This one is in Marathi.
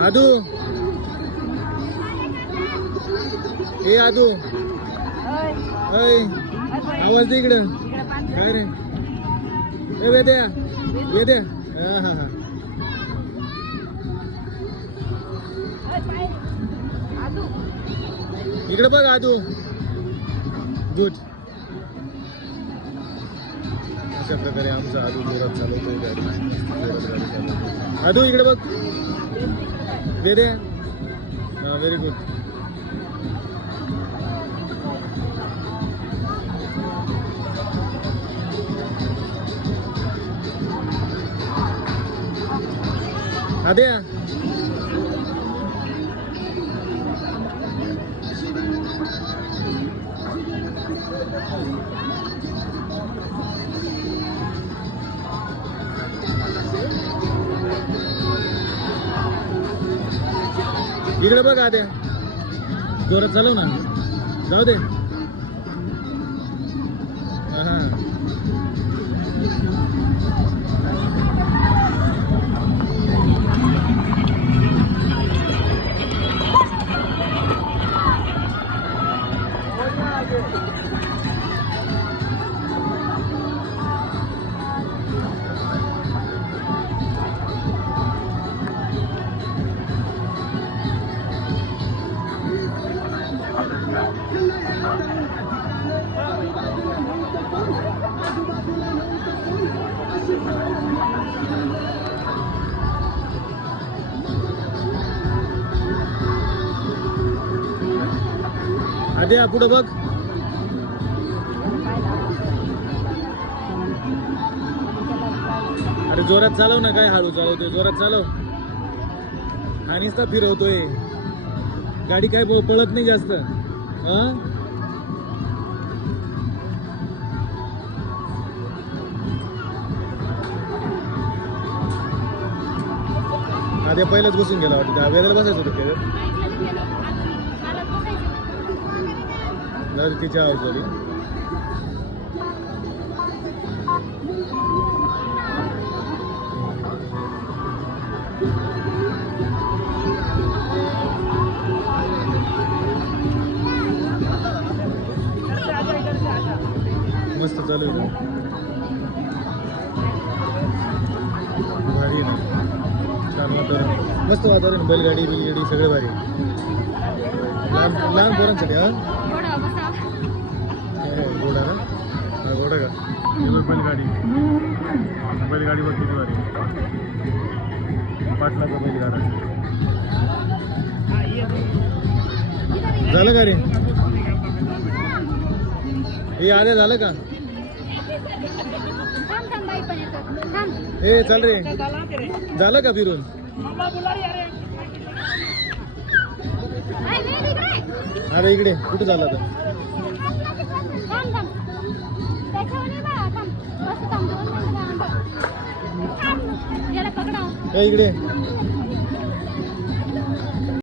आदू हे आदू अय आवाज दे इकडं काय रे ए वेद्या वेद्या हा हा हा इकडे बघ आदू गुड अशा प्रकारे आमचा आदू जोरात चालवतोय गाडी आदू इकडे बघ दे दे हा व्हेरी गुड आद्या इकडे बघ आद्या जोरात चालव ना जाऊ दे हा आद्या पुढं बघ अरे जोरात चालव ना काय हळू चालवतोय जोरात चालव हा नुसता फिरवतोय गाडी काय पळत नाही जास्त हा आद्या पहिलाच घुसून गेला वाटतं वेळेला बसायचं होतं त्याच्यात तिच्या आवाज झाली मस्त चालू आहे भारी ना छान वातावरण मस्त वातावरण बैलगाडी बिलगाडी सगळे भारी लहान लहान पोरांसाठी हा घोडा ना हा घोडा का बैलगाडी बैलगाडी बघ किती भारी पाटलाचा बैलगाडा झालं का रे हे आले झालं का ए चल रे झालं का फिरून अरे इकडे कुठे झाला तर इकडे